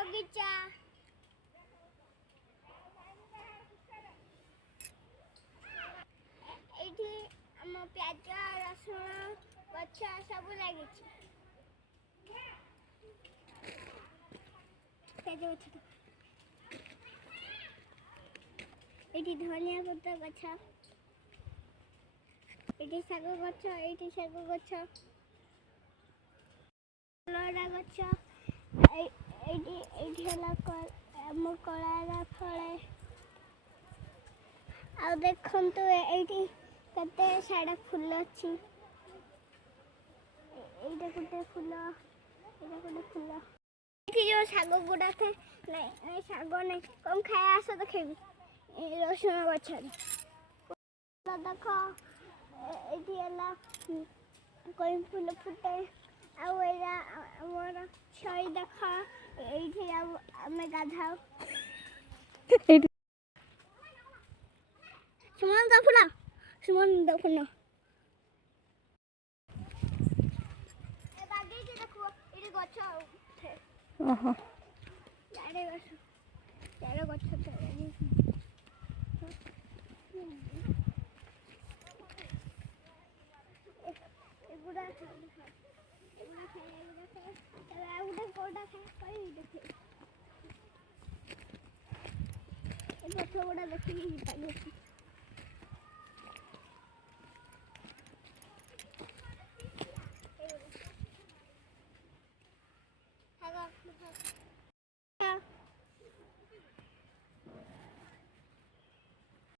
बगीचा एठी हम प्याज रसुण गछ सब लगी प्याज गछ एठी धनिया पत्ता गछ एठी साग गछ लड़ा गछ एठी हला कलारा फळे आ देखंतु एठी कते सारा फूल अछि एटा कते फूल एठी जो साग गुडा थे नहीं साग नहीं कम खाया आसो तो खेबी रसुण गछ देखो एठी हला कोई फूल फुटे आ एरा हमर छई देखा एठी हमें गाधाओ सुमन दा फुला ए बागे जे देखो एडी गछ उठे ओहो चारे गछ थे एगुडा कोडा खाई देखे ए गछ गुडा देखि